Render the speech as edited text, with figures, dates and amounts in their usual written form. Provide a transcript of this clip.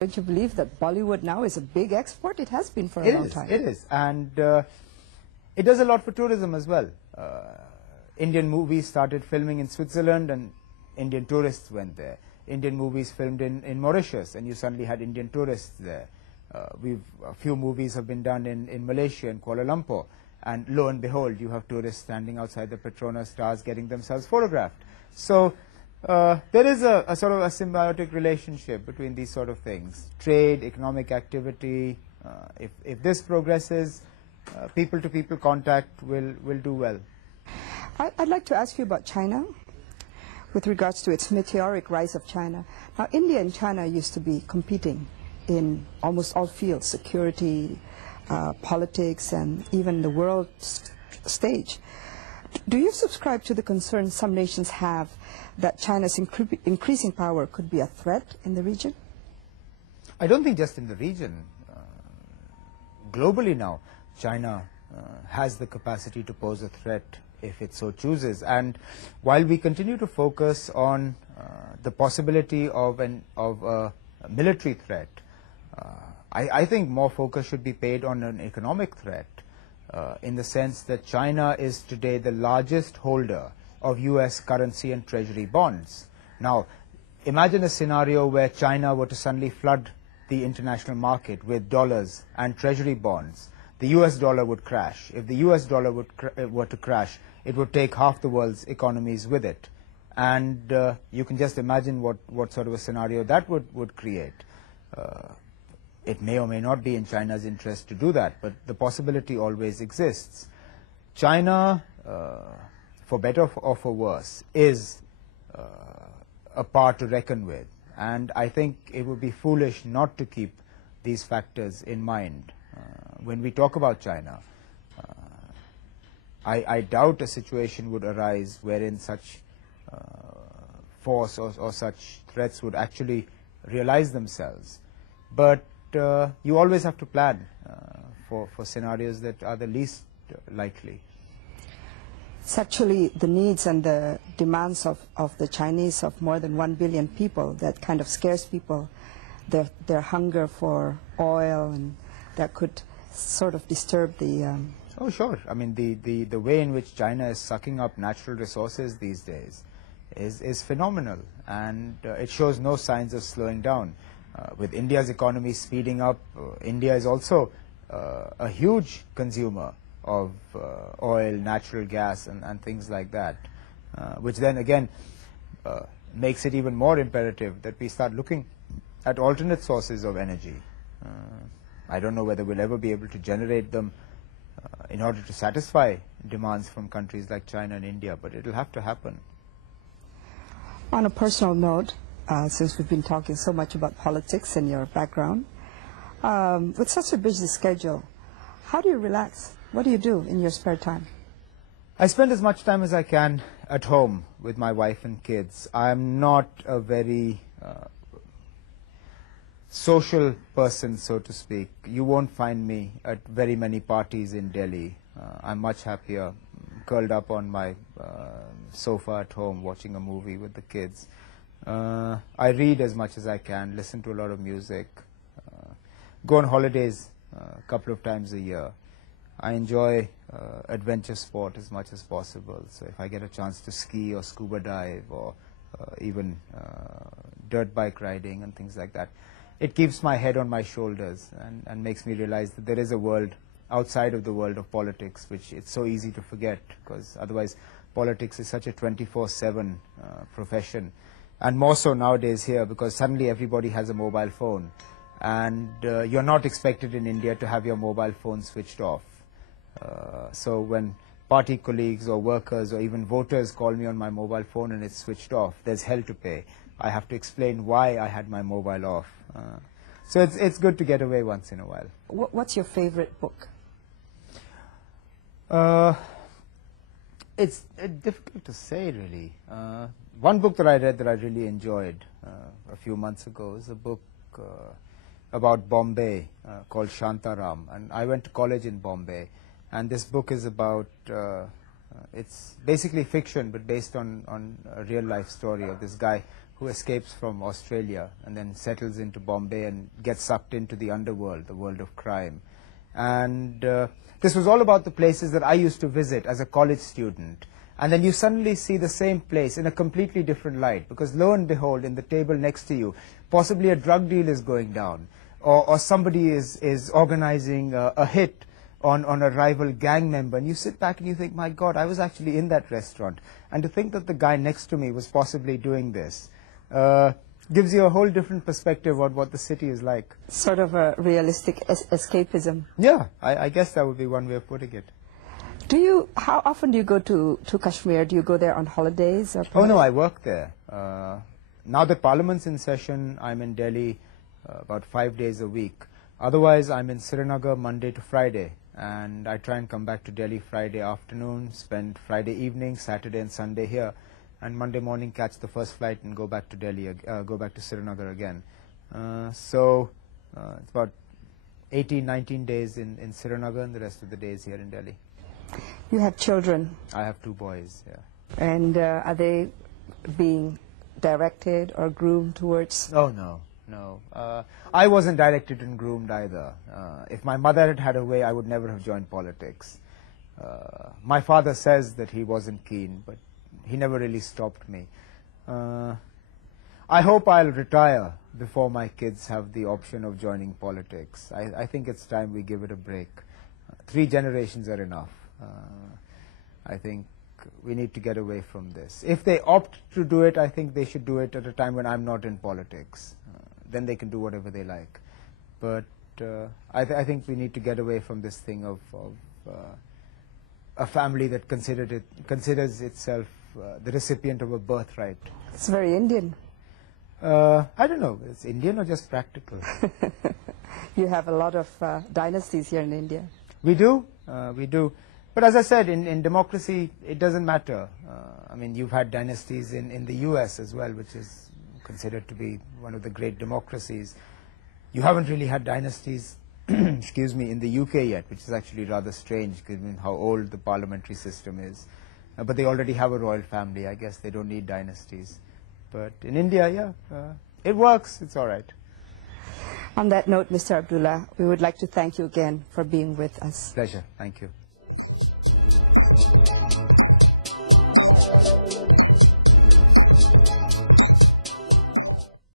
Don't you believe that Bollywood now is a big export? It has been for a long time. It is, and it does a lot for tourism as well. Indian movies started filming in Switzerland, and Indian tourists went there. Indian movies filmed in Mauritius, and you suddenly had Indian tourists there. A few movies have been done in Malaysia, in Kuala Lumpur, and lo and behold, you have tourists standing outside the Petronas stars getting themselves photographed. So there is a sort of a symbiotic relationship between these sort of things. Trade, economic activity, if this progresses, people-to-people contact will do well. I'd like to ask you about China with regards to its meteoric rise of China. Now, India and China used to be competing in almost all fields, security, politics, and even the world stage. Do you subscribe to the concern some nations have that China's increasing power could be a threat in the region? I don't think just in the region. Globally now, China has the capacity to pose a threat if it so chooses. And while we continue to focus on the possibility of a military threat, I think more focus should be paid on an economic threat, in the sense that China is today the largest holder of US currency and treasury bonds. Now, imagine a scenario where China were to suddenly flood the international market with dollars and treasury bonds. The US dollar would crash. If the US dollar were to crash, it would take half the world's economies with it. And you can just imagine what sort of a scenario that would create. It may or may not be in China's interest to do that, but the possibility always exists. China, for better or for worse, is a part to reckon with. And I think it would be foolish not to keep these factors in mind. When we talk about China, I doubt a situation would arise wherein such force or such threats would actually realize themselves. But you always have to plan for scenarios that are the least likely. It's actually the needs and the demands of the Chinese, of more than 1 billion people, that kind of scares people. Their hunger for oil, and that could sort of disturb the... Oh, sure. I mean, the way in which China is sucking up natural resources these days is phenomenal, and it shows no signs of slowing down. With India's economy speeding up, India is also a huge consumer of oil, natural gas, and things like that, which then again makes it even more imperative that we start looking at alternate sources of energy. I don't know whether we'll ever be able to generate them in order to satisfy demands from countries like China and India, but it'll have to happen. On a personal note, since we've been talking so much about politics and your background, with such a busy schedule, how do you relax? What do you do in your spare time? I spend as much time as I can at home with my wife and kids. I'm not a very social person, so to speak. You won't find me at very many parties in Delhi. I'm much happier curled up on my sofa at home watching a movie with the kids. I read as much as I can, listen to a lot of music, go on holidays a couple of times a year. I enjoy adventure sport as much as possible. So if I get a chance to ski or scuba dive or even dirt bike riding and things like that, it keeps my head on my shoulders and makes me realize that there is a world outside of the world of politics, which it's so easy to forget, because otherwise politics is such a 24/7 profession. And more so nowadays here, because suddenly everybody has a mobile phone, and you're not expected in India to have your mobile phone switched off. So when party colleagues or workers or even voters call me on my mobile phone and it's switched off, there's hell to pay. I have to explain why I had my mobile off. So it's good to get away once in a while. What's your favorite book? It's difficult to say, really. One book that I read that I really enjoyed a few months ago is a book about Bombay called Shantaram. And I went to college in Bombay. And this book is about, it's basically fiction, but based on a real-life story of this guy who escapes from Australia and then settles into Bombay and gets sucked into the underworld, the world of crime. And this was all about the places that I used to visit as a college student. And then you suddenly see the same place in a completely different light, because lo and behold, in the table next to you, possibly a drug deal is going down, or somebody is organizing a hit on a rival gang member, and you sit back and you think, my God, I was actually in that restaurant. And to think that the guy next to me was possibly doing this gives you a whole different perspective on what the city is like. Sort of a realistic escapism. Yeah, I guess that would be one way of putting it. How often do you go to Kashmir? Do you go there on holidays? Or oh no, I work there. Now that Parliament's in session, I'm in Delhi about 5 days a week. Otherwise, I'm in Srinagar Monday to Friday, and I try and come back to Delhi Friday afternoon, spend Friday evening, Saturday and Sunday here, and Monday morning catch the first flight and go back to Delhi, go back to Srinagar again. So it's about 18, 19 days in Srinagar, and the rest of the days here in Delhi. You have children? I have 2 boys, yeah. And are they being directed or groomed towards? Oh, no, no. I wasn't directed and groomed either. If my mother had had her way, I would never have joined politics. My father says that he wasn't keen, but he never really stopped me. I hope I'll retire before my kids have the option of joining politics. I think it's time we give it a break. 3 generations are enough. I think we need to get away from this. If they opt to do it, I think they should do it at a time when I'm not in politics. Then they can do whatever they like. But I think we need to get away from this thing of a family that considers itself the recipient of a birthright. It's very Indian. I don't know, it's Indian or just practical? You have a lot of dynasties here in India. We do, we do. But as I said, in democracy, it doesn't matter. I mean, you've had dynasties in the US as well, which is considered to be one of the great democracies. You haven't really had dynasties, excuse me, in the UK yet, which is actually rather strange given how old the parliamentary system is. But they already have a royal family. I guess they don't need dynasties. But in India, yeah, it works. It's all right. On that note, Mr. Abdullah, we would like to thank you again for being with us. Pleasure. Thank you.